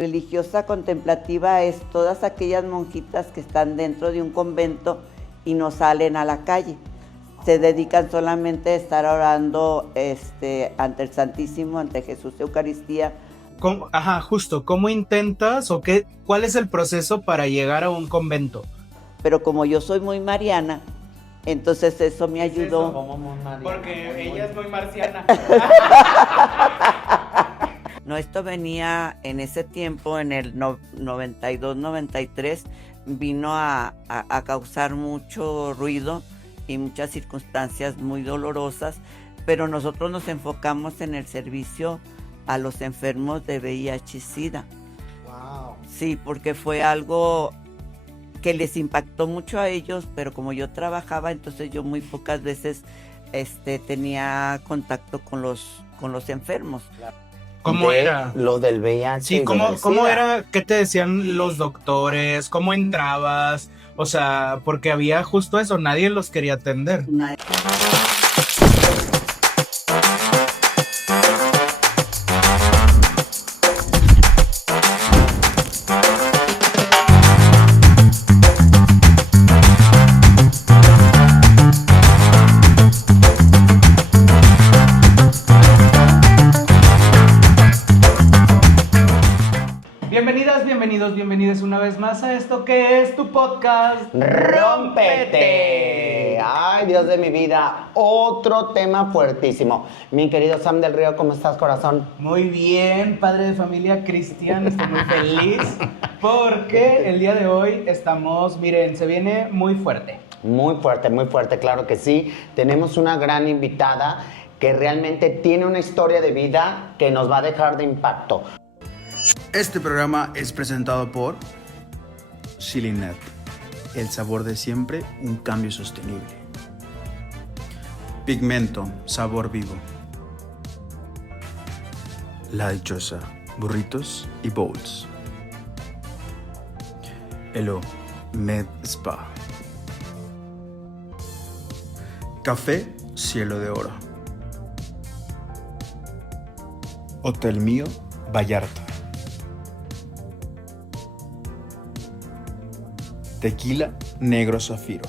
Religiosa contemplativa es todas aquellas monjitas que están dentro de un convento y no salen a la calle. Se dedican solamente a estar orando ante el Santísimo, ante Jesús Eucaristía. Justo, ¿cómo intentas o cuál es el proceso para llegar a un convento? Pero como yo soy muy mariana, entonces eso me ayudó. ¿Es eso? Porque ella es muy marciana. No, esto venía en ese tiempo, en el 92-93, vino a causar mucho ruido y muchas circunstancias muy dolorosas, pero nosotros nos enfocamos en el servicio a los enfermos de VIH-Sida. Wow. Sí, porque fue algo que les impactó mucho a ellos, pero como yo trabajaba, entonces yo muy pocas veces tenía contacto con los enfermos. ¿Cómo era? Lo del VIH. Sí, ¿cómo era? ¿Qué te decían los doctores? ¿Cómo entrabas? O sea, porque había justo eso, nadie los quería atender. Bienvenidos una vez más a esto que es tu podcast ¡Rómpete! Ay, Dios de mi vida, otro tema fuertísimo. Mi querido Sam del Río, ¿cómo estás, corazón? Muy bien, padre de familia cristiano, estoy muy feliz porque el día de hoy miren, se viene muy fuerte. Muy fuerte, claro que sí. Tenemos una gran invitada que realmente tiene una historia de vida que nos va a dejar de impacto. Este programa es presentado por Shilinet, el sabor de siempre, un cambio sostenible. Pigmento, sabor vivo. La Dichosa, burritos y bowls. Elo, Med Spa. Café Cielo de Oro. Hotel Mío, Vallarta. Tequila Negro Zafiro.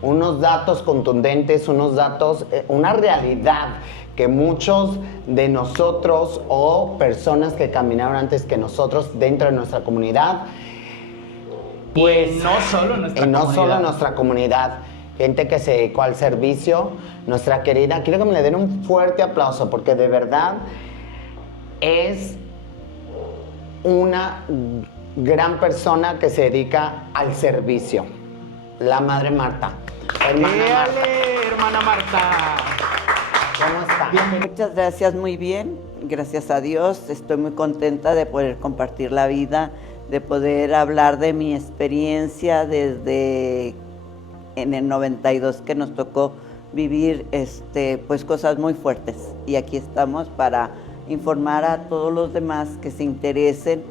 Unos datos contundentes, una realidad que muchos de nosotros o personas que caminaron antes que nosotros dentro de nuestra comunidad, pues, y no solo nuestra comunidad, gente que se dedicó al servicio, nuestra querida, quiero que me le den un fuerte aplauso porque de verdad es una gran persona que se dedica al servicio, la Madre Marta. Hermana Marta. ¿Cómo está? Muchas gracias, muy bien, gracias a Dios. Estoy muy contenta de poder compartir la vida, de poder hablar de mi experiencia desde en el 92 que nos tocó vivir pues cosas muy fuertes. Y aquí estamos para informar a todos los demás que se interesen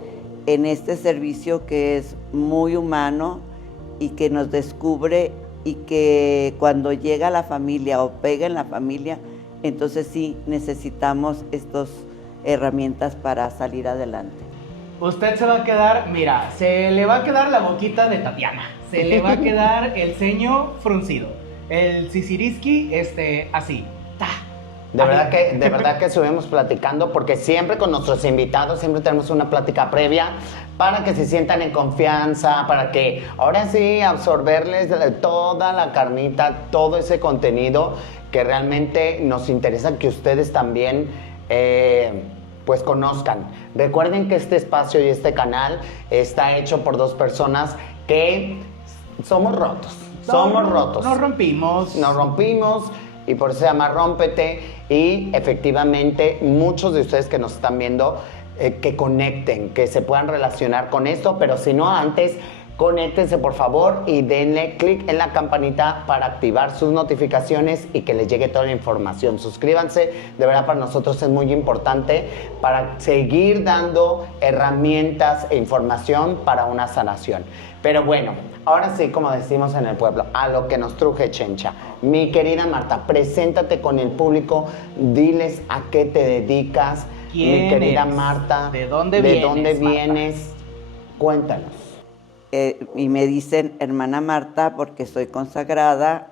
en este servicio que es muy humano y que nos descubre y que cuando llega la familia o pega en la familia, entonces sí necesitamos estas herramientas para salir adelante. Usted se va a quedar, mira, se le va a quedar la boquita de Tatiana, se le va a quedar el ceño fruncido, el sisiriski, así, De verdad que estuvimos platicando porque siempre con nuestros invitados siempre tenemos una plática previa para que se sientan en confianza, para que ahora sí absorberles toda la carnita, todo ese contenido que realmente nos interesa que ustedes también pues conozcan. Recuerden que este espacio y este canal está hecho por dos personas que somos rotos. Nos rompimos. Y por eso se llama Rómpete. Y efectivamente, muchos de ustedes que nos están viendo, que conecten, que se puedan relacionar con esto. Pero si no, antes, conéctense por favor y denle clic en la campanita para activar sus notificaciones y que les llegue toda la información. Suscríbanse, de verdad para nosotros es muy importante para seguir dando herramientas e información para una sanación. Pero bueno, ahora sí, como decimos en el pueblo, a lo que nos truje Chencha. Mi querida Marta, preséntate con el público, diles a qué te dedicas, ¿Quién Mi querida eres? Marta, ¿De dónde ¿de vienes, dónde Marta? vienes? Cuéntanos. Y me dicen hermana Marta porque soy consagrada,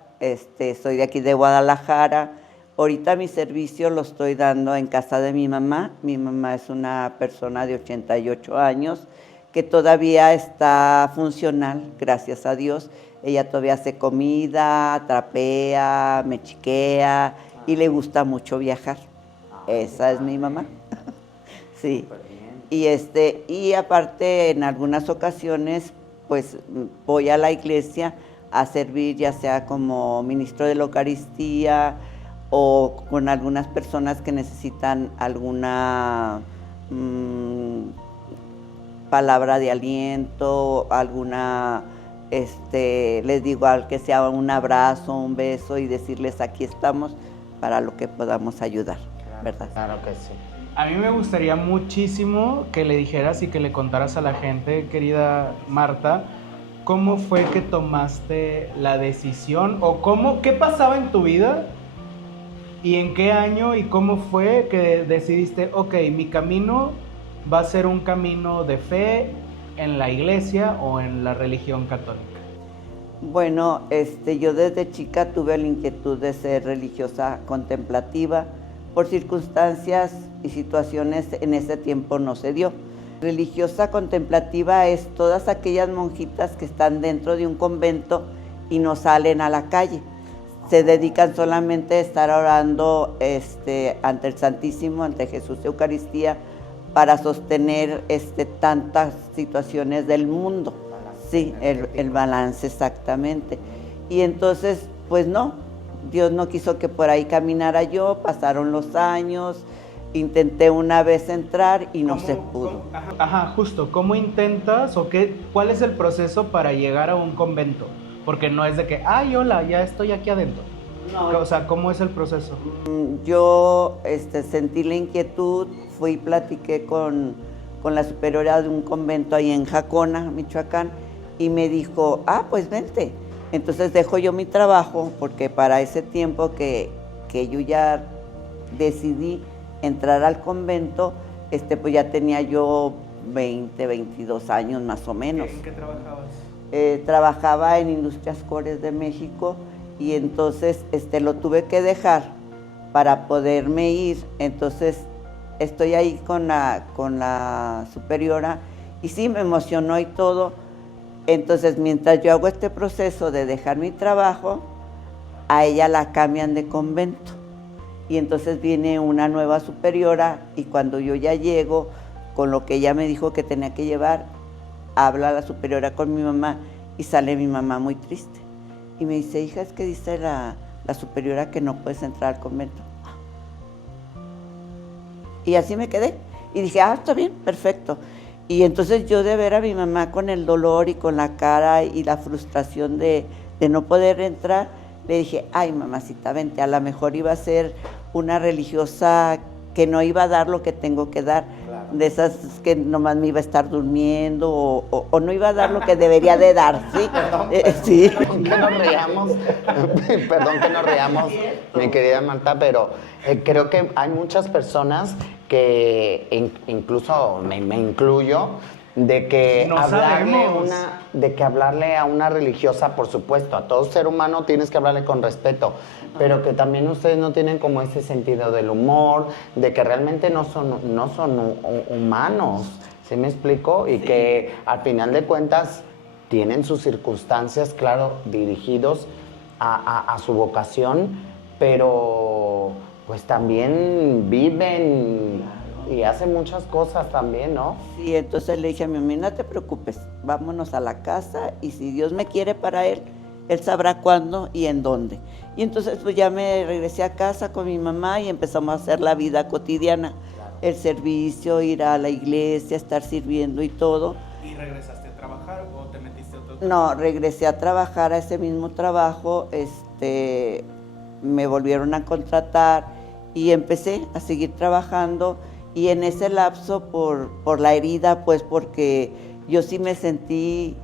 soy de aquí de Guadalajara. Ahorita mi servicio lo estoy dando en casa de mi mamá. Mi mamá es una persona de 88 años que todavía está funcional, gracias a Dios. Ella todavía hace comida, trapea, me chiquea y le gusta mucho viajar. Esa es mi mamá. Sí. Y aparte en algunas ocasiones pues voy a la iglesia a servir ya sea como ministro de la Eucaristía o con algunas personas que necesitan alguna palabra de aliento, alguna, les digo al que sea un abrazo, un beso y decirles aquí estamos para lo que podamos ayudar, ¿verdad? Claro que sí. A mí me gustaría muchísimo que le dijeras y que le contaras a la gente, querida Marta, cómo fue que tomaste la decisión o qué pasaba en tu vida y en qué año y cómo fue que decidiste, ok, mi camino va a ser un camino de fe en la iglesia o en la religión católica. Bueno, yo desde chica tuve la inquietud de ser religiosa contemplativa. Por circunstancias y situaciones en ese tiempo no se dio. Religiosa contemplativa es todas aquellas monjitas que están dentro de un convento y no salen a la calle. Se dedican solamente a estar orando ante el Santísimo, ante Jesús de Eucaristía, para sostener tantas situaciones del mundo. Sí, el balance exactamente. Y entonces, pues no. Dios no quiso que por ahí caminara yo, pasaron los años, intenté una vez entrar y no se pudo. Ajá, justo, ¿cómo intentas o cuál es el proceso para llegar a un convento? Porque no es de que, ay, hola, ya estoy aquí adentro. No. O sea, ¿cómo es el proceso? Yo sentí la inquietud, fui y platiqué con la superiora de un convento ahí en Jacona, Michoacán, y me dijo, pues vente. Entonces dejo yo mi trabajo porque para ese tiempo que yo ya decidí entrar al convento, pues ya tenía yo 20, 22 años más o menos. ¿En qué trabajabas? Trabajaba en Industrias Cores de México y entonces lo tuve que dejar para poderme ir. Entonces estoy ahí con la superiora y sí me emocionó y todo. Entonces, mientras yo hago este proceso de dejar mi trabajo, a ella la cambian de convento. Y entonces viene una nueva superiora y cuando yo ya llego con lo que ella me dijo que tenía que llevar, habla la superiora con mi mamá y sale mi mamá muy triste. Y me dice, hija, es que dice la superiora que no puedes entrar al convento. Y así me quedé. Y dije, está bien, perfecto. Y entonces yo de ver a mi mamá con el dolor y con la cara y la frustración de no poder entrar, le dije, ay mamacita, vente, a lo mejor iba a ser una religiosa que no iba a dar lo que tengo que dar, claro. De esas que nomás me iba a estar durmiendo o no iba a dar lo que debería de dar, ¿sí? Sí. Perdón que nos reamos, mi querida Marta, pero creo que hay muchas personas que, incluso me incluyo, de que, no hablarle a una religiosa, por supuesto, a todo ser humano tienes que hablarle con respeto, pero que también ustedes no tienen como ese sentido del humor, de que realmente no son humanos, ¿sí me explico? Y sí, que al final de cuentas tienen sus circunstancias, claro, dirigidos a su vocación, pero pues también viven y hacen muchas cosas también, ¿no? Sí, entonces le dije a mi mamá, no te preocupes, vámonos a la casa y si Dios me quiere para Él sabrá cuándo y en dónde. Y entonces pues ya me regresé a casa con mi mamá y empezamos a hacer la vida cotidiana, claro. El servicio, ir a la iglesia, estar sirviendo y todo. ¿Y regresaste a trabajar o te metiste a otro trabajo? No, regresé a trabajar a ese mismo trabajo, me volvieron a contratar y empecé a seguir trabajando. Y en ese lapso, por la herida, pues porque yo sí me sentí,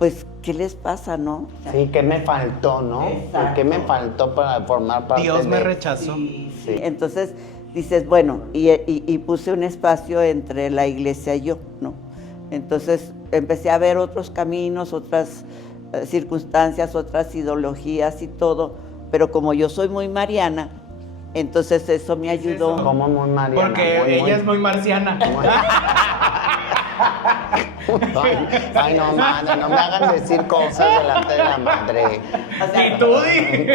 pues, ¿qué les pasa, no? Sí, ¿qué me faltó, no? Exacto. ¿Qué me faltó para formar parte Dios me rechazó. Sí. Entonces, dices, bueno, y puse un espacio entre la iglesia y yo, ¿no? Entonces empecé a ver otros caminos, otras circunstancias, otras ideologías y todo, pero como yo soy muy mariana, entonces eso me ayudó. Como muy mariana. Porque ella es muy marciana. Ay, no, madre, no me hagan decir cosas delante de la madre. Y tú di.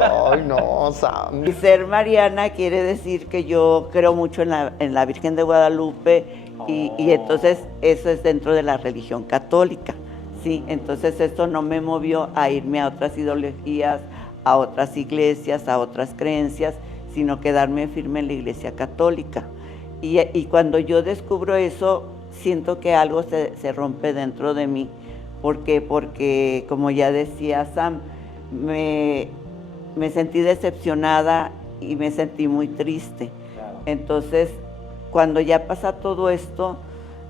Ay, no, Sam. Y ser mariana quiere decir que yo creo mucho en la Virgen de Guadalupe y entonces eso es dentro de la religión católica, ¿sí? Entonces esto no me movió a irme a otras ideologías, a otras iglesias, a otras creencias, sino quedarme firme en la iglesia católica. Y cuando yo descubro eso, siento que algo se rompe dentro de mí. ¿Por qué? Porque, como ya decía Sam, me sentí decepcionada y me sentí muy triste. Claro. Entonces, cuando ya pasa todo esto,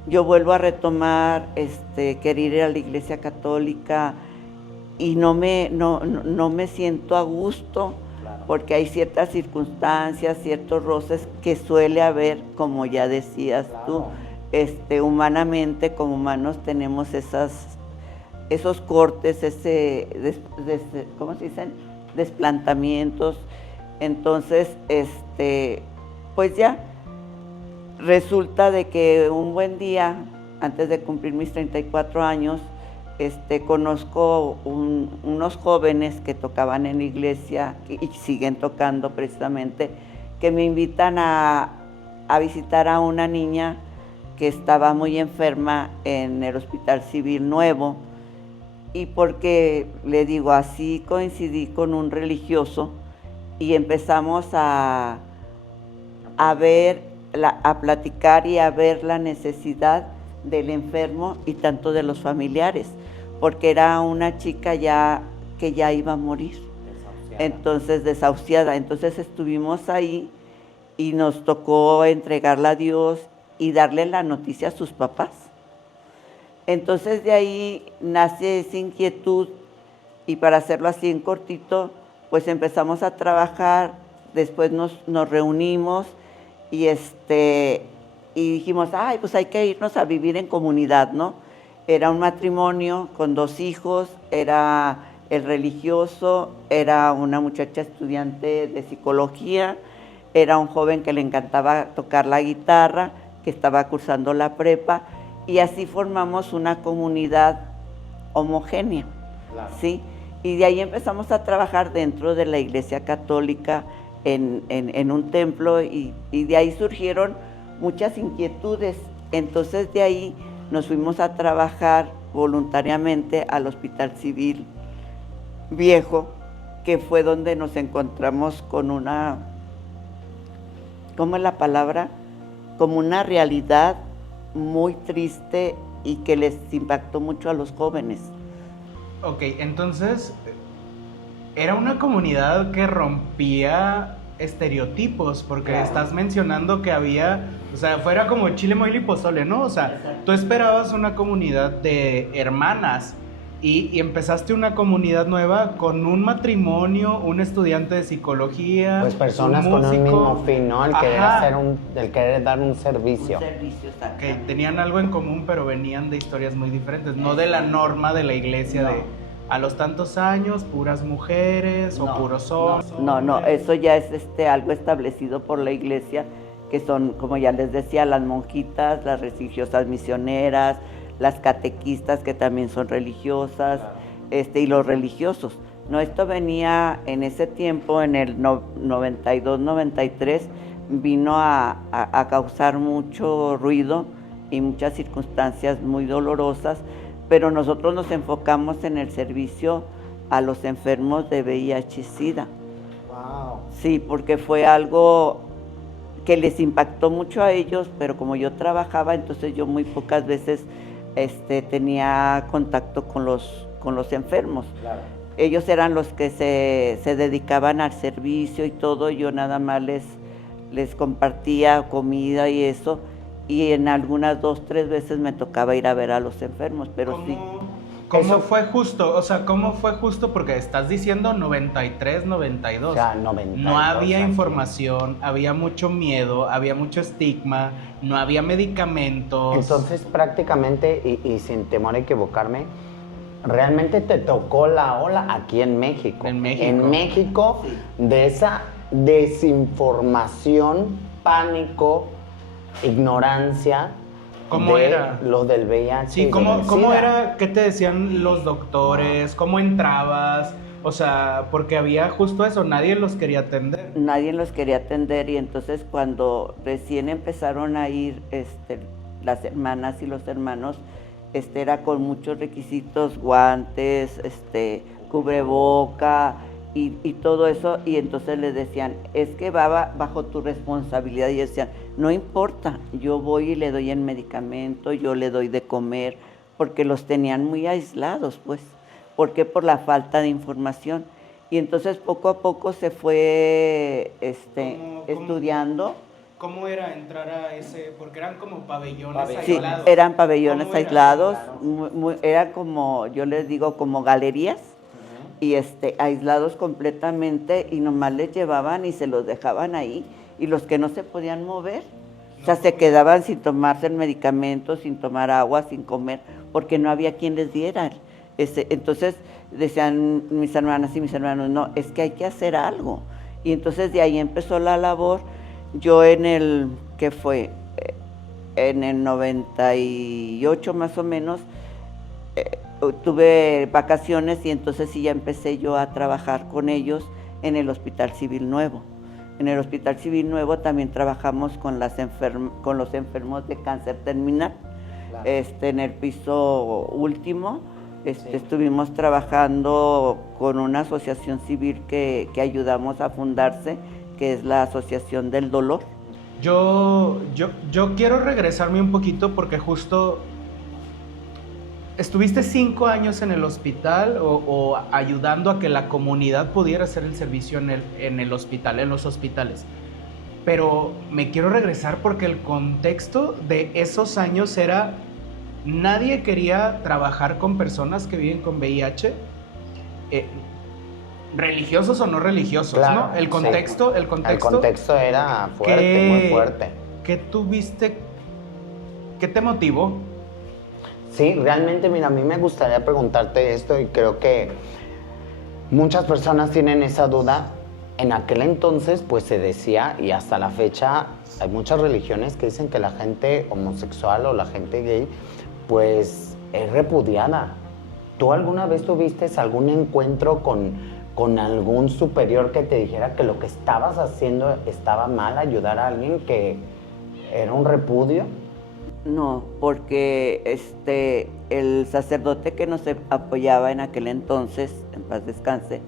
yo vuelvo a retomar querer ir a la iglesia católica y no me siento a gusto. Porque hay ciertas circunstancias, ciertos roces que suele haber, como ya decías tú, humanamente como humanos tenemos esos cortes, ¿cómo se dicen? Desplantamientos. Entonces, pues ya, resulta de que un buen día, antes de cumplir mis 34 años, conozco unos jóvenes que tocaban en la iglesia y siguen tocando precisamente, que me invitan a visitar a una niña que estaba muy enferma en el Hospital Civil Nuevo, y porque, le digo, así coincidí con un religioso y empezamos a platicar y a ver la necesidad del enfermo y tanto de los familiares, porque era una chica que ya iba a morir, desahuciada. Entonces estuvimos ahí y nos tocó entregarla a Dios y darle la noticia a sus papás. Entonces de ahí nace esa inquietud y, para hacerlo así en cortito, pues empezamos a trabajar, después nos reunimos y dijimos, ay, pues hay que irnos a vivir en comunidad, ¿no? Era un matrimonio con 2 hijos, era el religioso, era una muchacha estudiante de psicología, era un joven que le encantaba tocar la guitarra, que estaba cursando la prepa, y así formamos una comunidad homogénea, claro. ¿Sí? Y de ahí empezamos a trabajar dentro de la iglesia católica en un templo, y de ahí surgieron muchas inquietudes. Entonces de ahí nos fuimos a trabajar voluntariamente al Hospital Civil Viejo, que fue donde nos encontramos con una, ¿cómo es la palabra? Como una realidad muy triste y que les impactó mucho a los jóvenes. Ok, entonces, era una comunidad que rompía estereotipos, porque estás mencionando que había, o sea, fuera como chile, mole y pozole, ¿no? O sea, tú esperabas una comunidad de hermanas y empezaste una comunidad nueva con un matrimonio, un estudiante de psicología, pues personas un con músico, un mismo fin, ¿no? El querer dar un servicio. Que tenían algo en común, pero venían de historias muy diferentes, no de la norma de la iglesia, no. De a los tantos años, puras mujeres, no, o puros hombres. No, eso ya es algo establecido por la iglesia, que son, como ya les decía, las monjitas, las religiosas misioneras, las catequistas, que también son religiosas, y los religiosos. No, esto venía en ese tiempo, en el 92, 93, vino a causar mucho ruido y muchas circunstancias muy dolorosas, pero nosotros nos enfocamos en el servicio a los enfermos de VIH-Sida. Wow. Sí, porque fue algo que les impactó mucho a ellos, pero como yo trabajaba, entonces yo muy pocas veces tenía contacto con los enfermos. Claro. Ellos eran los que se dedicaban al servicio y todo, yo nada más les compartía comida y eso, y en algunas 2, 3 veces me tocaba ir a ver a los enfermos, pero sí. ¿Cómo fue justo? O sea, ¿cómo fue justo? Porque estás diciendo 93, 92. O sea, 92. No había aquí. información, había mucho miedo, había mucho estigma, no había medicamentos. Entonces, prácticamente, y sin temor a equivocarme, realmente te tocó la ola aquí en México. En México. En México, de esa desinformación, pánico, ignorancia. ¿Cómo era? Lo del VIH. Sí, y ¿cómo del SIDA. era? ¿Qué te decían los doctores? ¿Cómo entrabas? O sea, porque había justo eso, nadie los quería atender. Nadie los quería atender y entonces cuando recién empezaron a ir las hermanas y los hermanos, era con muchos requisitos, guantes, cubreboca y todo eso, y entonces les decían, es que va bajo tu responsabilidad, y decían, no importa, yo voy y le doy el medicamento, yo le doy de comer, porque los tenían muy aislados, pues. ¿Por qué? Por la falta de información. Y entonces poco a poco se fue estudiando. ¿Cómo era entrar a ese? Porque eran como pabellones Sí, aislados. eran pabellones ¿Cómo era? aislados, eran como, yo les digo, como galerías, y aislados completamente, y nomás les llevaban y se los dejaban ahí, y los que no se podían mover, o sea, se quedaban sin tomarse el medicamento, sin tomar agua, sin comer, porque no había quien les diera. Entonces decían mis hermanas y mis hermanos, no, es que hay que hacer algo. Y entonces de ahí empezó la labor. Yo ¿qué fue? En el 98 más o menos, tuve vacaciones y entonces sí ya empecé yo a trabajar con ellos en el Hospital Civil Nuevo. En el Hospital Civil Nuevo también trabajamos con los enfermos de cáncer terminal. Claro. En el piso último. Sí. Estuvimos trabajando con una asociación civil que ayudamos a fundarse, que es la Asociación del Dolor. Yo quiero regresarme un poquito porque justo estuviste 5 años en el hospital o ayudando a que la comunidad pudiera hacer el servicio en el hospital, en los hospitales. Pero me quiero regresar porque el contexto de esos años era: nadie quería trabajar con personas que viven con VIH, religiosos o no religiosos, claro, ¿no? El contexto era fuerte, muy fuerte. ¿Qué tuviste? ¿Qué te motivó? Sí, realmente, mira, a mí me gustaría preguntarte esto y creo que muchas personas tienen esa duda. En aquel entonces, pues se decía, y hasta la fecha, hay muchas religiones que dicen que la gente homosexual o la gente gay, pues es repudiada. ¿Tú alguna vez tuviste algún encuentro con algún superior que te dijera que lo que estabas haciendo estaba mal, ayudar a alguien que era un repudio? No, porque el sacerdote que nos apoyaba en aquel entonces, en paz descanse,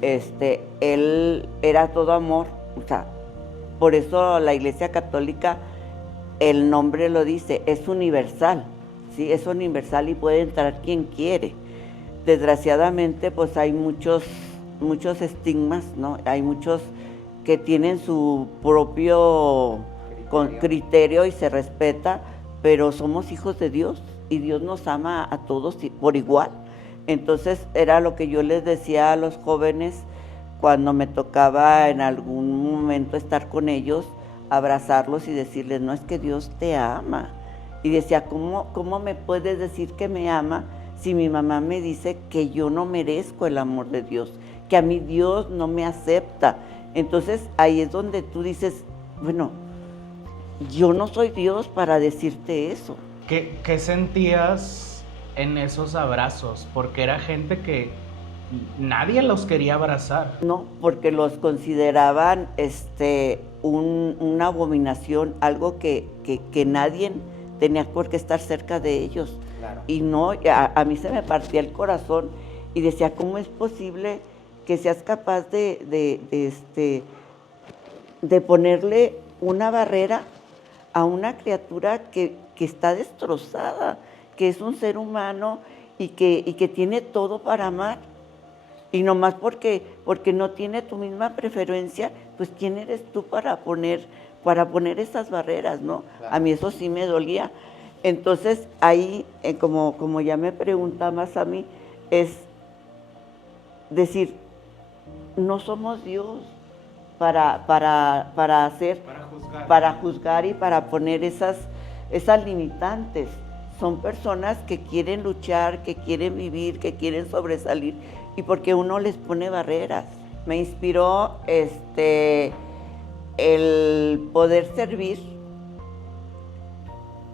él era todo amor, o sea, por eso la Iglesia Católica, el nombre lo dice, es universal, ¿sí? Es universal y puede entrar quien quiere. Desgraciadamente, pues hay muchos estigmas, ¿no? Hay muchos que tienen su propio criterio y se respeta, pero somos hijos de Dios y Dios nos ama a todos por igual. Entonces era lo que yo les decía a los jóvenes cuando me tocaba en algún momento estar con ellos, abrazarlos y decirles, no, es que Dios te ama. Y decía, ¿cómo me puedes decir que me ama si mi mamá me dice que yo no merezco el amor de Dios, que a mí Dios no me acepta? Entonces ahí es donde tú dices, bueno, yo no soy Dios para decirte eso. ¿Qué sentías en esos abrazos? Porque era gente que nadie los quería abrazar. No, porque los consideraban una abominación, algo que nadie tenía por qué estar cerca de ellos. Claro. Y no, a mí se me partía el corazón y decía, ¿cómo es posible que seas capaz de ponerle una barrera a una criatura que está destrozada, que es un ser humano y que tiene todo para amar? Y nomás porque no tiene tu misma preferencia, pues ¿quién eres tú para poner esas barreras, no? Claro. A mí eso sí me dolía. Entonces ahí, como ya me preguntabas a mí, es decir, no somos Dios para hacer, para juzgar y para poner esas limitantes. Son personas que quieren luchar, que quieren vivir, que quieren sobresalir, y porque uno les pone barreras. Me inspiró el poder servir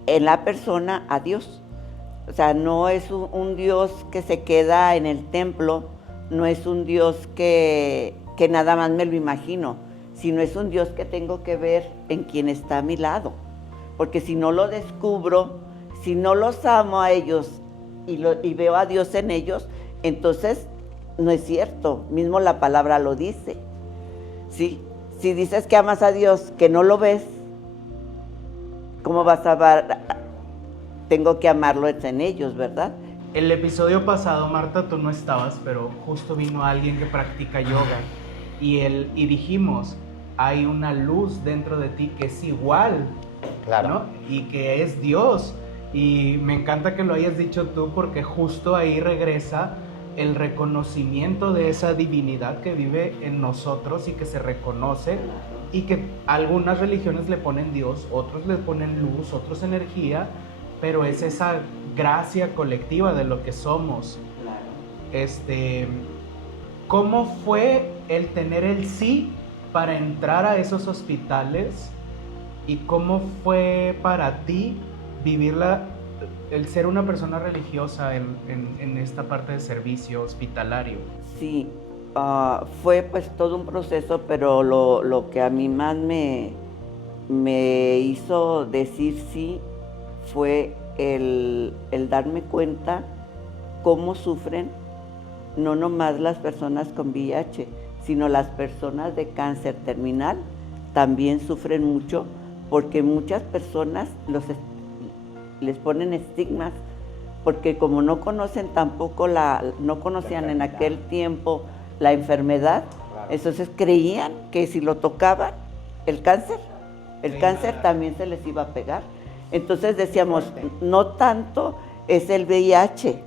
en la persona a Dios. O sea, no es un Dios que se queda en el templo, no es un Dios que nada más me lo imagino, sino es un Dios que tengo que ver en quien está a mi lado. Porque si no lo descubro, si no los amo a ellos y veo a Dios en ellos, entonces no es cierto, mismo la palabra lo dice. ¿Sí? Si dices que amas a Dios, que no lo ves, ¿cómo vas a amar? Tengo que amarlo en ellos, ¿verdad? El episodio pasado, Marta, tú no estabas, pero justo vino alguien que practica yoga y dijimos, hay una luz dentro de ti que es igual, Claro. ¿no? Y que es Dios. Y me encanta que lo hayas dicho tú, porque justo ahí regresa el reconocimiento de esa divinidad que vive en nosotros y que se reconoce, y que algunas religiones le ponen Dios, otros le ponen luz, otros energía, pero es esa gracia colectiva de lo que somos. ¿Cómo fue el tener el sí para entrar a esos hospitales? ¿Y cómo fue para ti vivir el ser una persona religiosa en esta parte de servicio hospitalario? Sí, fue pues todo un proceso, pero lo que a mí más me hizo decir sí fue el darme cuenta cómo sufren no nomás las personas con VIH, sino las personas de cáncer terminal también sufren mucho, porque muchas personas les ponen estigmas, porque como no conocen tampoco no conocían en aquel tiempo la enfermedad, entonces creían que si lo tocaban, el cáncer también se les iba a pegar. Entonces decíamos, no tanto es el VIH,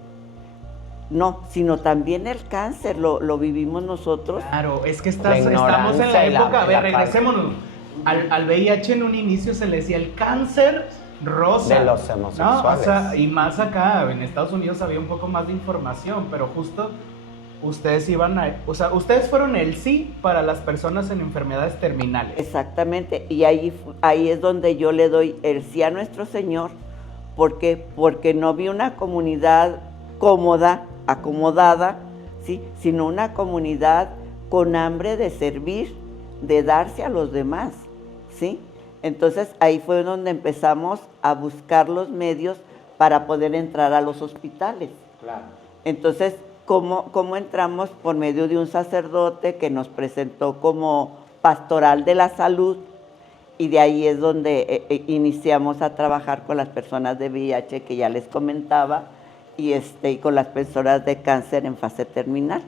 no, sino también el cáncer, lo vivimos nosotros. Claro, es que estamos en la época, a ver, regresémonos. Al VIH en un inicio se le decía el cáncer rosa. De los homosexuales. ¿No? O sea, y más acá, en Estados Unidos había un poco más de información, pero justo ustedes ustedes fueron el sí para las personas en enfermedades terminales. Exactamente, y ahí es donde yo le doy el sí a nuestro Señor, porque no vi una comunidad cómoda, acomodada, ¿sí? Sino una comunidad con hambre de servir, de darse a los demás, ¿sí? Entonces ahí fue donde empezamos a buscar los medios para poder entrar a los hospitales. Claro. Entonces, ¿cómo entramos? Por medio de un sacerdote que nos presentó como pastoral de la salud, y de ahí es donde iniciamos a trabajar con las personas de VIH que ya les comentaba, y con las personas de cáncer en fase terminal.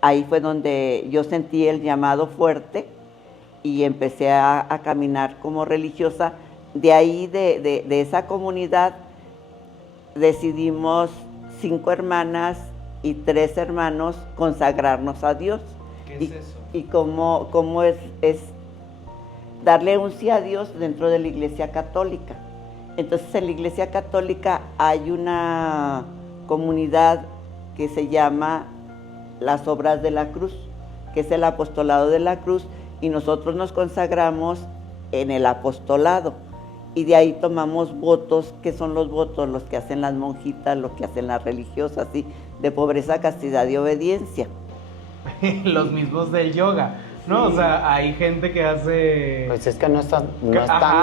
Ahí fue donde yo sentí el llamado fuerte y empecé a caminar como religiosa. De ahí, de esa comunidad, decidimos 5 hermanas y 3 hermanos consagrarnos a Dios. ¿Qué es eso? Y cómo es darle un sí a Dios dentro de la Iglesia Católica. Entonces, en la Iglesia Católica hay una comunidad que se llama las Obras de la Cruz, que es el apostolado de la cruz, y nosotros nos consagramos en el apostolado, y de ahí tomamos votos, que son los votos, los que hacen las monjitas, los que hacen las religiosas, ¿sí? De pobreza, castidad y obediencia. Los mismos del yoga, ¿no? Sí. O sea, hay gente que hace... Pues es que no es tan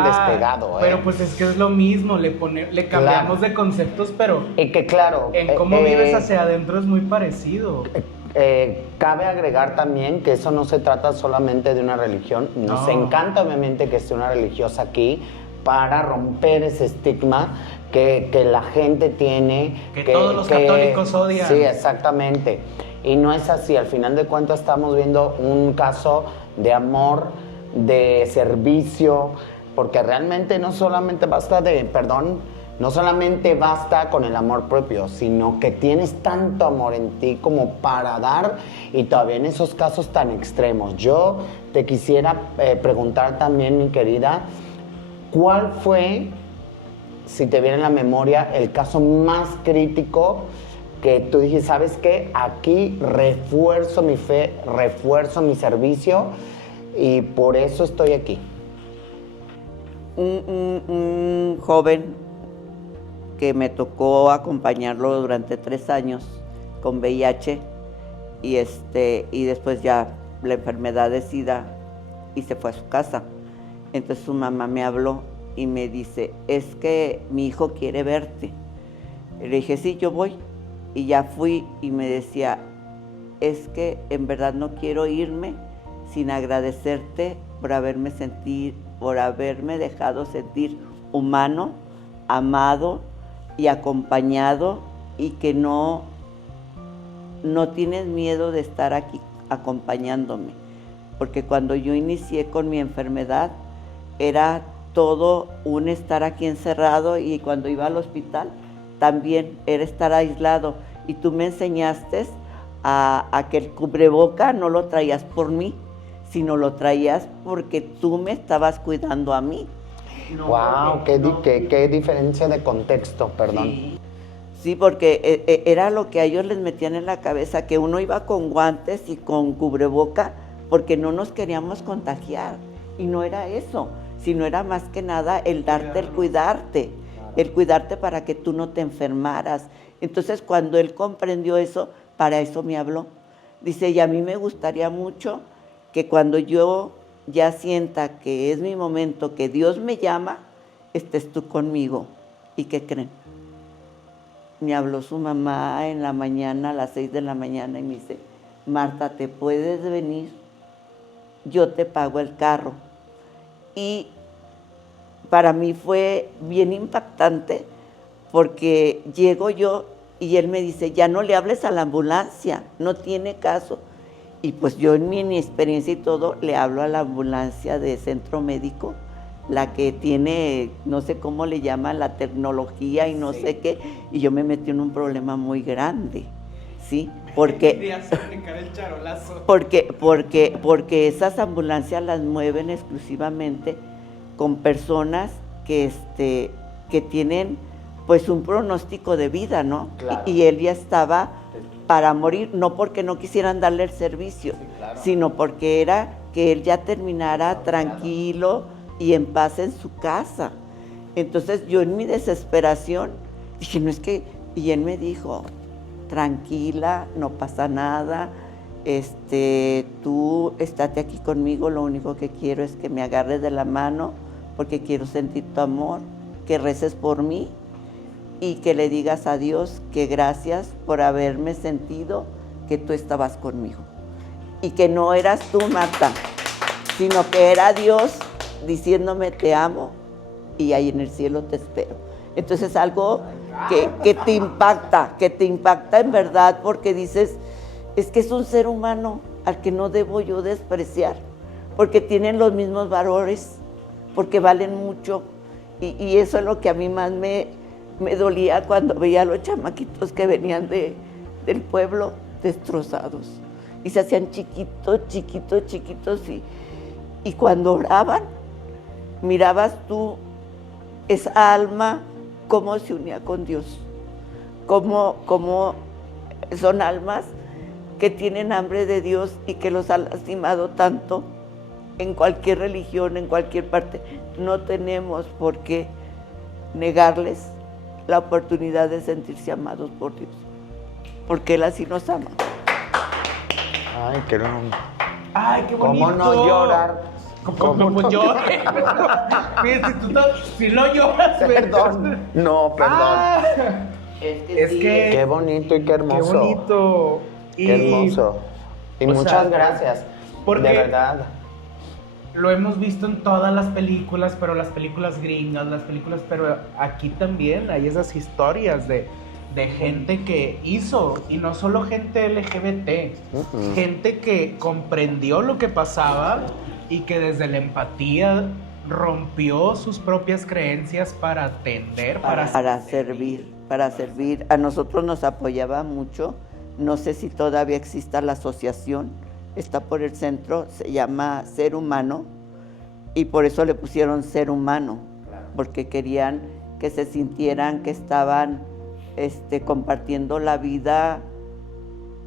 despegado, ¿eh? Pero pues es que es lo mismo, le cambiamos de conceptos, pero... Y que claro... En cómo vives hacia adentro es muy parecido. Cabe agregar también que eso no se trata solamente de una religión. Nos encanta obviamente que esté una religiosa aquí para romper ese estigma que la gente tiene. Que todos los católicos odian. Sí, exactamente. Y no es así. Al final de cuentas estamos viendo un caso de amor, de servicio, porque realmente no solamente basta de, perdón, No solamente basta con el amor propio, sino que tienes tanto amor en ti como para dar, y todavía en esos casos tan extremos. Yo te quisiera preguntar también, mi querida, ¿cuál fue, si te viene en la memoria, el caso más crítico que tú dijiste, ¿sabes qué? Aquí refuerzo mi fe, refuerzo mi servicio y por eso estoy aquí? Un joven que me tocó acompañarlo durante 3 años con VIH y después ya la enfermedad de SIDA y se fue a su casa. Entonces su mamá me habló y me dice, es que mi hijo quiere verte. Le dije, sí, yo voy. Y ya fui y me decía, es que en verdad no quiero irme sin agradecerte por haberme dejado sentir humano, amado y acompañado, y que no tienes miedo de estar aquí acompañándome, porque cuando yo inicié con mi enfermedad era todo un estar aquí encerrado, y cuando iba al hospital también era estar aislado, y tú me enseñaste a que el cubreboca no lo traías por mí, sino lo traías porque tú me estabas cuidando a mí. No, ¡Wow! Qué diferencia de contexto, perdón. Sí, sí, porque era lo que a ellos les metían en la cabeza, que uno iba con guantes y con cubreboca porque no nos queríamos contagiar. Y no era eso, sino era más que nada el darte, el cuidarte para que tú no te enfermaras. Entonces, cuando él comprendió eso, para eso me habló. Dice, y a mí me gustaría mucho que cuando yo ya sienta que es mi momento, que Dios me llama, estés tú conmigo. ¿Y qué creen? Me habló su mamá en la mañana, a las 6 de la mañana, y me dice, Marta, ¿te puedes venir? Yo te pago el carro. Y para mí fue bien impactante, porque llego yo y él me dice, ya no le hables a la ambulancia, no tiene caso. Y pues yo en mi inexperiencia y todo, le hablo a la ambulancia de centro médico, la que tiene, no sé cómo le llaman, la tecnología y no sé qué, y yo me metí en un problema muy grande, ¿sí? Porque esas ambulancias las mueven exclusivamente con personas que tienen pues un pronóstico de vida, ¿no? Claro. Y él ya estaba para morir, no porque no quisieran darle el servicio, Sí, claro. sino porque era que él ya terminara tranquilo y en paz en su casa. Entonces yo en mi desesperación dije, no es que, y él me dijo, tranquila, no pasa nada, tú estate aquí conmigo, lo único que quiero es que me agarres de la mano, porque quiero sentir tu amor, que reces por mí, y que le digas a Dios que gracias por haberme sentido que tú estabas conmigo. Y que no eras tú, Marta, sino que era Dios diciéndome te amo y ahí en el cielo te espero. Entonces es algo que te impacta en verdad, porque dices, es que es un ser humano al que no debo yo despreciar, porque tienen los mismos valores, porque valen mucho. Y eso es lo que a mí más me dolía cuando veía a los chamaquitos que venían del pueblo destrozados y se hacían chiquitos, y cuando oraban, mirabas tú esa alma cómo se unía con Dios, cómo son almas que tienen hambre de Dios y que los ha lastimado tanto en cualquier religión, en cualquier parte. No tenemos por qué negarles la oportunidad de sentirse amados por Dios, porque Él así nos ama. Ay, qué bonito. Ay, qué bonito. ¿Cómo no llorar? ¿Cómo no llore? Fíjate, si no lloras, Perdón. No, perdón. Ah, Es que Qué bonito y qué hermoso. qué bonito. Qué hermoso. Y o muchas sea, gracias. porque de verdad. lo hemos visto en todas las películas, pero las películas gringas, pero aquí también hay esas historias de gente que hizo, y no solo gente LGBT, gente que comprendió lo que pasaba y que desde la empatía rompió sus propias creencias para atender, para servir. A nosotros nos apoyaba mucho. No sé si todavía exista la asociación, está por el centro, se llama Ser Humano, y por eso le pusieron Ser Humano, porque querían que se sintieran que estaban compartiendo la vida,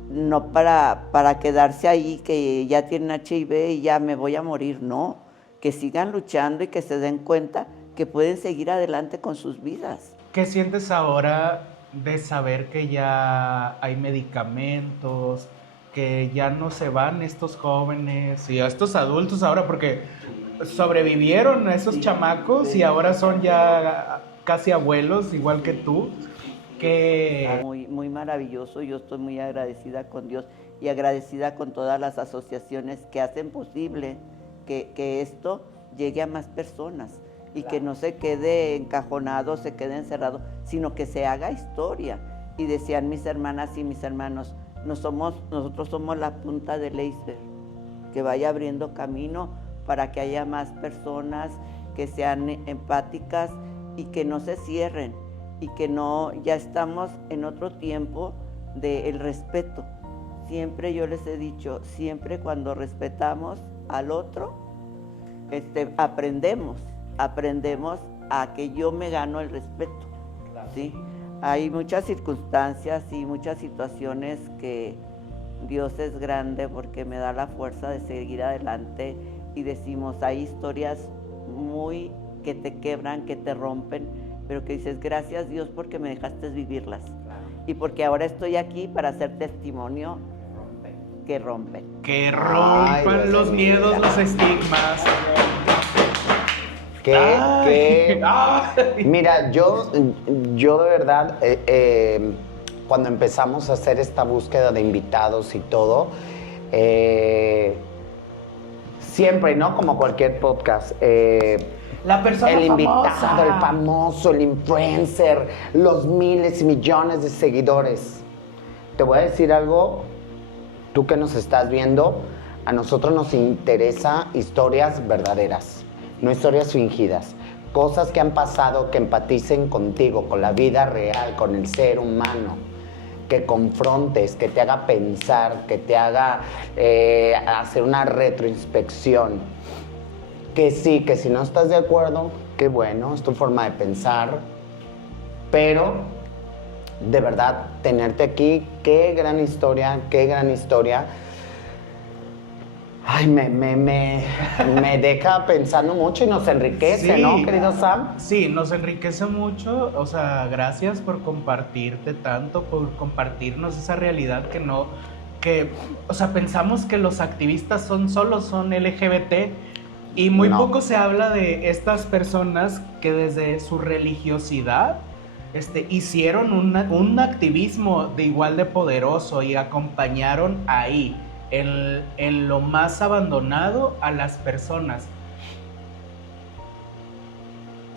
no para quedarse ahí, que ya tienen HIV y ya me voy a morir, no, que sigan luchando y que se den cuenta que pueden seguir adelante con sus vidas. ¿Qué sientes ahora de saber que ya hay medicamentos, que ya no se van estos jóvenes y estos adultos ahora, porque sobrevivieron a esos chamacos y ahora son ya casi abuelos, igual que tú? Que muy, muy maravilloso. Yo estoy muy agradecida con Dios y agradecida con todas las asociaciones que hacen posible que esto llegue a más personas y que no se quede encajonado, se quede encerrado, sino que se haga historia. Y decían mis hermanas y mis hermanos, nosotros somos la punta del iceberg, que vaya abriendo camino para que haya más personas que sean empáticas y que no se cierren, y que no, ya estamos en otro tiempo del respeto. Siempre yo les he dicho, siempre cuando respetamos al otro, aprendemos a que yo me gano el respeto, ¿sí? Hay muchas circunstancias y muchas situaciones que Dios es grande porque me da la fuerza de seguir adelante, y decimos, hay historias muy que te quebran, que te rompen, pero que dices, gracias Dios porque me dejaste vivirlas. Y porque ahora estoy aquí para hacer testimonio que rompen. Que rompan los miedos, los estigmas. Mira, yo de verdad, cuando empezamos a hacer esta búsqueda de invitados y todo, siempre, ¿no? Como cualquier podcast, la persona el invitado, famosa, el famoso, el influencer, los miles y millones de seguidores. Te voy a decir algo, tú que nos estás viendo, a nosotros nos interesa historias verdaderas, no historias fingidas. Cosas que han pasado, que empaticen contigo, con la vida real, con el ser humano. Que confrontes, que te haga pensar, que te haga hacer una retroinspección. Que sí, que si no estás de acuerdo, qué bueno, es tu forma de pensar. Pero, de verdad, tenerte aquí, qué gran historia, qué gran historia. Ay, me deja pensando mucho y nos enriquece, sí, ¿no, querido Sam? Sí, nos enriquece mucho. O sea, gracias por compartirte tanto, por compartirnos esa realidad o sea, pensamos que los activistas son LGBT y muy poco se habla de estas personas que desde su religiosidad hicieron un activismo de igual de poderoso y acompañaron ahí, en lo más abandonado, a las personas.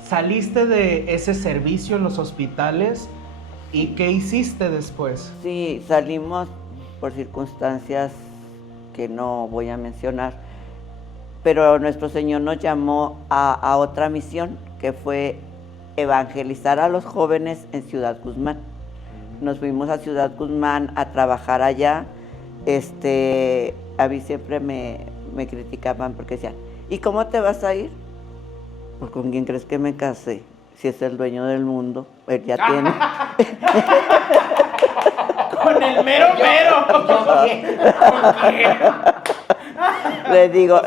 Saliste de ese servicio en los hospitales y ¿qué hiciste después? Sí, salimos por circunstancias que no voy a mencionar, pero nuestro Señor nos llamó a otra misión, que fue evangelizar a los jóvenes en Ciudad Guzmán. Nos fuimos a Ciudad Guzmán a trabajar allá. A mí siempre me criticaban porque decían, ¿y cómo te vas a ir? Pues ¿con quién crees que me casé? Si es el dueño del mundo, él ya tiene. Con el mero. Le digo.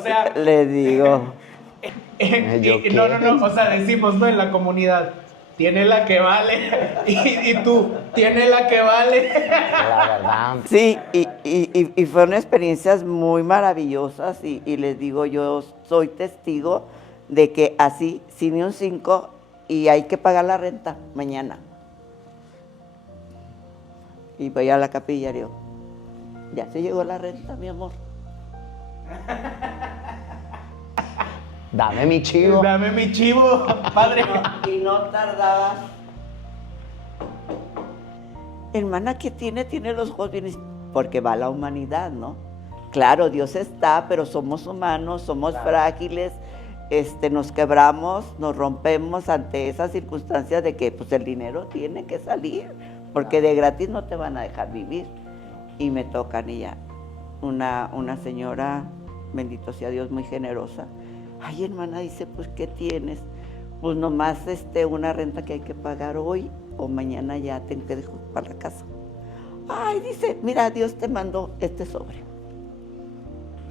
No, o sea, decimos, ¿no? En la comunidad, tiene la que vale, y tú, tiene la que vale. La verdad. Sí, y fueron experiencias muy maravillosas, y les digo, yo soy testigo de que así, sin ni un 5, y hay que pagar la renta mañana. Y voy a la capilla y digo, ya se llegó la renta, mi amor. Dame mi chivo. Dame mi chivo, padre. Y no tardaba. Hermana, ¿qué tiene? Tiene los ojos bien, porque va la humanidad, ¿no? Claro, Dios está, pero somos humanos, somos frágiles, nos quebramos, nos rompemos ante esas circunstancias de que pues el dinero tiene que salir, porque de gratis no te van a dejar vivir. Y me tocan y ya, una señora, bendito sea Dios, muy generosa. Ay, hermana, dice, pues, ¿qué tienes? Pues nomás una renta que hay que pagar hoy o mañana ya te dejo para la casa. Ay, dice, mira, Dios te mandó este sobre.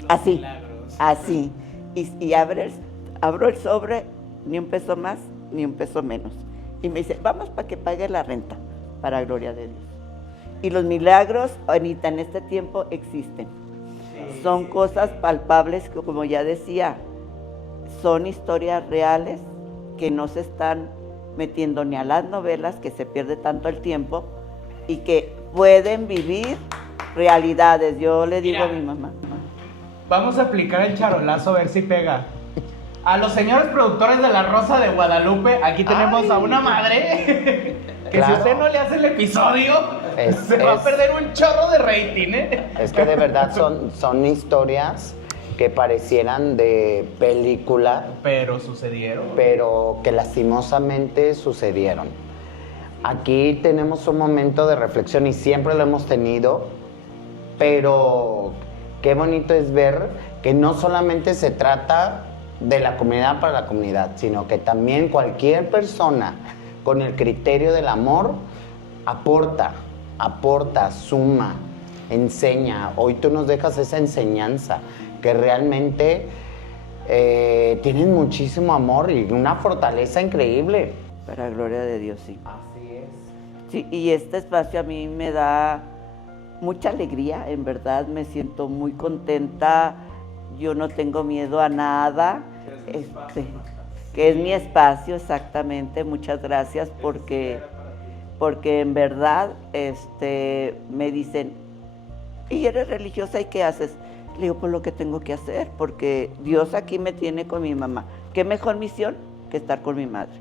Así, Milagros. así. Y abro el sobre, ni un peso más, ni un peso menos. Y me dice, vamos para que pague la renta, para gloria de Dios. Y los milagros, Anita, en este tiempo existen. Son cosas palpables que, como ya decía, son historias reales que no se están metiendo ni a las novelas, que se pierde tanto el tiempo, y que pueden vivir realidades. Yo le digo a mi mamá. Vamos a aplicar el charolazo a ver si pega. A los señores productores de La Rosa de Guadalupe, aquí tenemos a una madre que Claro. si usted no le hace el episodio, se va a perder un chorro de rating, ¿eh? Es que de verdad son historias que parecieran de película, Pero sucedieron. pero que lastimosamente sucedieron. Aquí tenemos un momento de reflexión y siempre lo hemos tenido, pero qué bonito es ver que no solamente se trata de la comunidad para la comunidad, sino que también cualquier persona con el criterio del amor aporta, suma, enseña. Hoy tú nos dejas esa enseñanza que realmente tienen muchísimo amor y una fortaleza increíble. Para gloria de Dios, sí. Así es. Sí, y este espacio a mí me da mucha alegría, en verdad, me siento muy contenta, yo no tengo miedo a nada, que es mi espacio, exactamente, muchas gracias, porque en verdad me dicen, ¿y eres religiosa y qué haces? Le digo, pues lo que tengo que hacer, porque Dios aquí me tiene con mi mamá. ¿Qué mejor misión que estar con mi madre?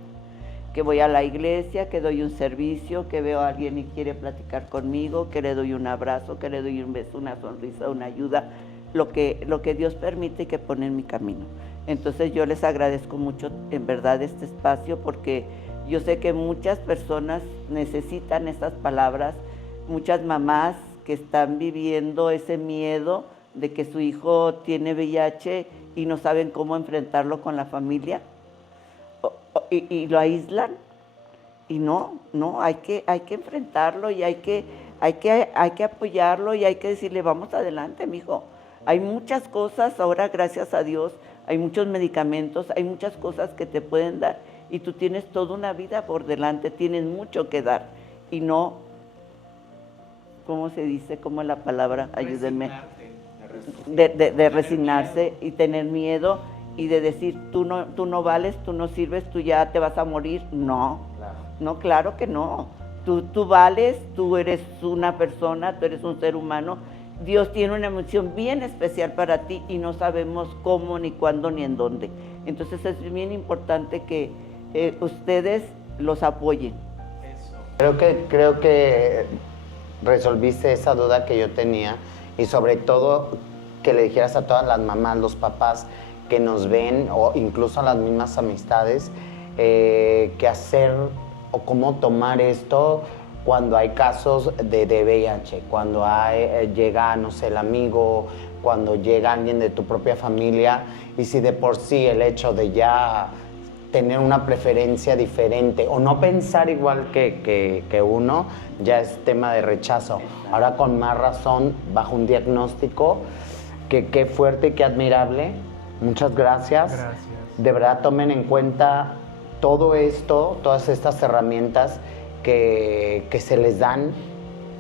Que voy a la iglesia, que doy un servicio, que veo a alguien y quiere platicar conmigo, que le doy un abrazo, que le doy un beso, una sonrisa, una ayuda, lo que Dios permite y que pone en mi camino. Entonces yo les agradezco mucho en verdad este espacio, porque yo sé que muchas personas necesitan estas palabras, muchas mamás que están viviendo ese miedo de que su hijo tiene VIH y no saben cómo enfrentarlo con la familia. Y lo aíslan, y no, hay que enfrentarlo y hay que apoyarlo y hay que decirle, vamos adelante, mijo. Hay muchas cosas ahora, gracias a Dios, hay muchos medicamentos, hay muchas cosas que te pueden dar y tú tienes toda una vida por delante, tienes mucho que dar y no, ¿cómo se dice? ¿Cómo es la palabra? Ayúdenme. De resignarse y tener miedo y de decir, tú no vales, tú no sirves, tú ya te vas a morir. No, claro. No, claro que no. Tú vales, tú eres una persona, tú eres un ser humano. Dios tiene una misión bien especial para ti y no sabemos cómo, ni cuándo, ni en dónde. Entonces es bien importante que ustedes los apoyen. Creo que resolviste esa duda que yo tenía y sobre todo que le dijeras a todas las mamás, los papás que nos ven o incluso a las mismas amistades, qué hacer o cómo tomar esto cuando hay casos de VIH, cuando llega, no sé, el amigo, cuando llega alguien de tu propia familia y si de por sí el hecho de ya tener una preferencia diferente o no pensar igual que uno ya es tema de rechazo. Ahora con más razón, bajo un diagnóstico, que qué fuerte y qué admirable. Muchas gracias. Gracias. De verdad tomen en cuenta todo esto, todas estas herramientas que se les dan.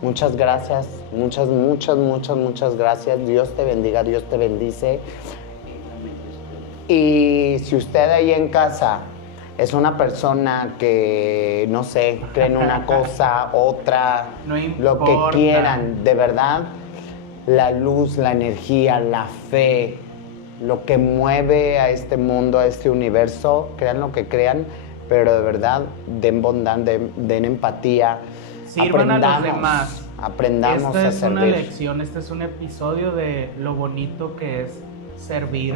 Muchas gracias, muchas gracias. Dios te bendiga, Dios te bendice. Y si usted ahí en casa es una persona que, no sé, cree en una cosa, otra, No lo que importa. quieran, de verdad, la luz, la energía, la fe, lo que mueve a este mundo, a este universo, crean lo que crean, pero de verdad den bondad, den empatía, Sirvan a los demás. Aprendamos Esta a es una servir. lección, este es un episodio de lo bonito que es servir,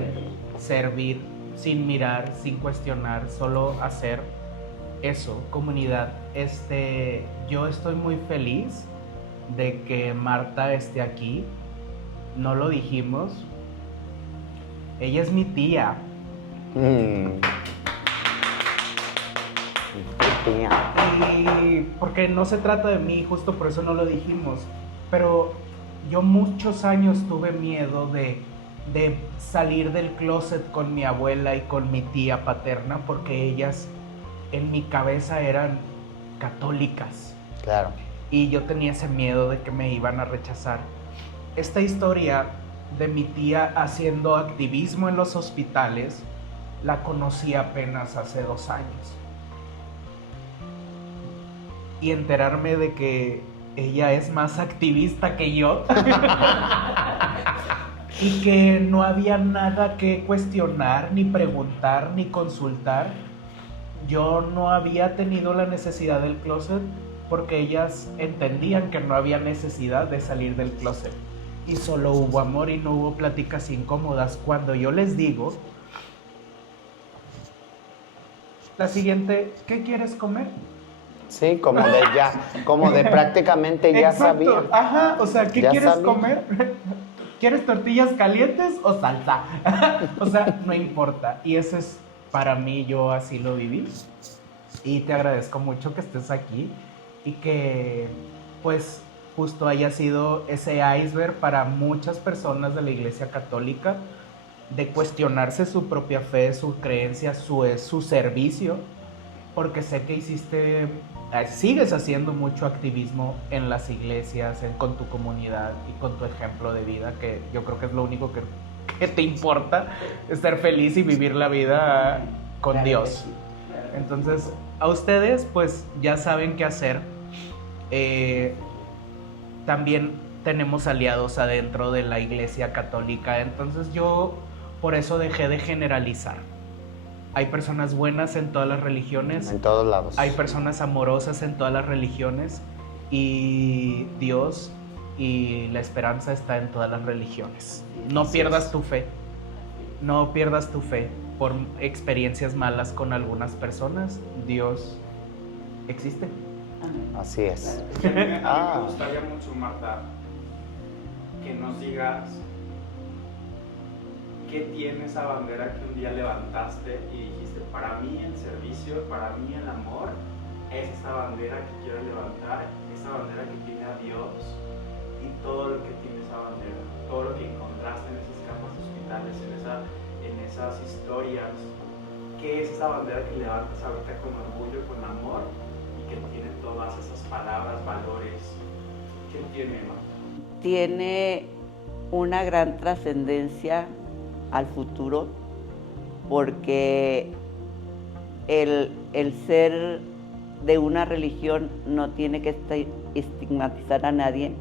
sin mirar, sin cuestionar, solo hacer eso, comunidad. Yo estoy muy feliz de que Marta esté aquí. No lo dijimos. Ella es mi tía. Tía. Y porque no se trata de mí, justo por eso no lo dijimos. Pero yo muchos años tuve miedo de salir del closet con mi abuela y con mi tía paterna, porque ellas en mi cabeza eran católicas. Claro. Y yo tenía ese miedo de que me iban a rechazar. Esta historia de mi tía haciendo activismo en los hospitales la conocí apenas hace 2 años. Y enterarme de que ella es más activista que yo y que no había nada que cuestionar, ni preguntar, ni consultar. Yo no había tenido la necesidad del closet porque ellas entendían que no había necesidad de salir del closet. Y solo hubo amor y no hubo pláticas incómodas. Cuando yo les digo, la siguiente, ¿qué quieres comer? Sí, como de prácticamente ya Exacto. sabía. Ajá, o sea, ¿qué Ya quieres sabía. comer? ¿Quieres tortillas calientes o salsa? O sea, no importa. Y eso es, para mí, yo así lo viví. Y te agradezco mucho que estés aquí y que, pues, justo haya sido ese iceberg para muchas personas de la Iglesia Católica de cuestionarse su propia fe, su creencia, su servicio, porque sé que sigues haciendo mucho activismo en las iglesias, con tu comunidad y con tu ejemplo de vida, que yo creo que es lo único que te importa, estar feliz y vivir la vida con Dios. Entonces, a ustedes pues ya saben qué hacer. También tenemos aliados adentro de la Iglesia Católica, entonces yo por eso dejé de generalizar. Hay personas buenas en todas las religiones. En todos lados. Hay personas amorosas en todas las religiones. Y Dios y la esperanza está en todas las religiones. No pierdas tu fe. No pierdas tu fe por experiencias malas con algunas personas. Dios existe. Así es. A mí me gustaría mucho, Marta, que nos digas qué tiene esa bandera que un día levantaste y dijiste, para mí el servicio, para mí el amor, es esta bandera que quiero levantar, esa bandera que tiene a Dios y todo lo que tiene esa bandera, todo lo que encontraste en esas camas de hospitales, en esas historias. ¿Qué es esa bandera que levantas ahorita con orgullo, con amor y que tiene todas esas palabras, valores? ¿Qué tiene, Marta? Tiene una gran trascendencia al futuro, porque el ser de una religión no tiene que estigmatizar a nadie,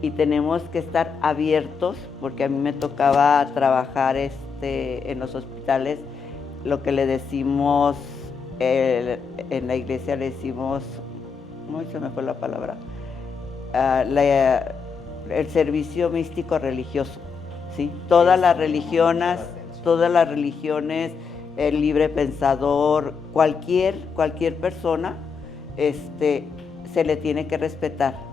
y tenemos que estar abiertos, porque a mí me tocaba trabajar en los hospitales, lo que le decimos, en la iglesia le decimos, ¿cómo se me fue la palabra? El servicio místico religioso, ¿sí? Todas las religiones, el libre pensador, cualquier persona, se le tiene que respetar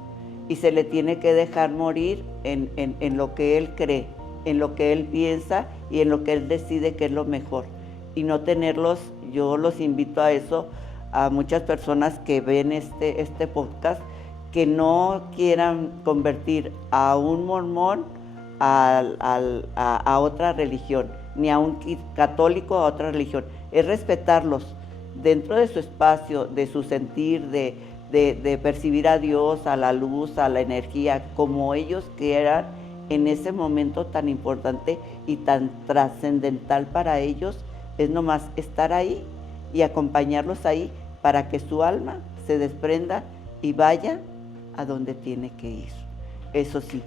y se le tiene que dejar morir en lo que él cree, en lo que él piensa y en lo que él decide que es lo mejor. Y no tenerlos, yo los invito a eso, a muchas personas que ven este podcast, que no quieran convertir a un mormón a otra religión, ni a un católico a otra religión. Es respetarlos dentro de su espacio, de su sentir, de percibir a Dios, a la luz, a la energía, como ellos quieran en ese momento tan importante y tan trascendental para ellos. Es nomás estar ahí y acompañarlos ahí para que su alma se desprenda y vaya a donde tiene que ir. Eso sí.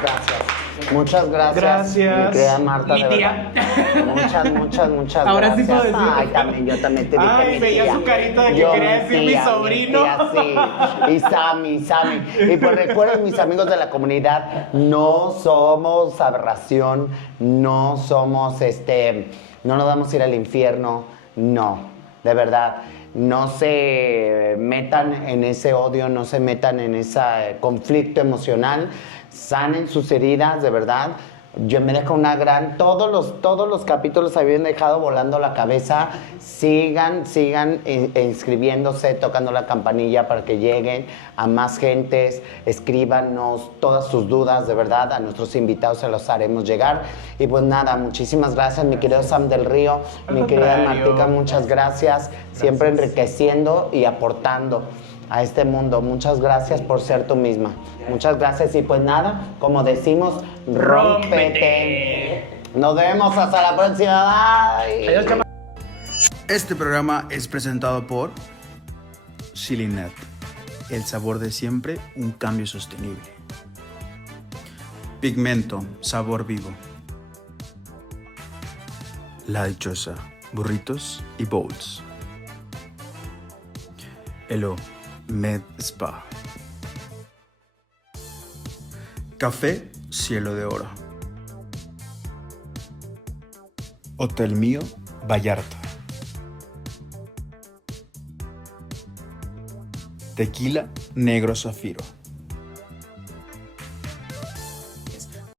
gracias. Muchas gracias. Gracias. Mi querida Marta, Mi de tía. verdad. Muchas Ahora sí gracias. puedo decir. Ay, yo también te dije Ay, mi veía tía. su carita de que Yo, quería decir mi sobrino. tía, sí. Y Sammy. Y pues recuerden, mis amigos de la comunidad, no somos aberración, no somos no nos vamos a ir al infierno, no, de verdad. No se metan en ese odio, no se metan en ese conflicto emocional, sanen sus heridas, de verdad. Yo me dejo una gran... Todos los capítulos habían dejado volando la cabeza. Sigan inscribiéndose, tocando la campanilla para que lleguen a más gentes. Escríbanos todas sus dudas, de verdad. A nuestros invitados se los haremos llegar. Y pues nada, muchísimas gracias, mi querido Sam del Río, mi querida Martica, muchas gracias. Siempre enriqueciendo y aportando a este mundo. Muchas gracias por ser tú misma. Muchas gracias y pues nada, como decimos, rómpete. Nos vemos hasta la próxima. Bye. Adiós, chama. Este programa es presentado por Shilinet. El sabor de siempre, un cambio sostenible. Pigmento, sabor vivo. La Dichosa, burritos y bowls. Elo Med Spa. Café Cielo de Oro. Hotel Mío Vallarta. Tequila Negro Zafiro.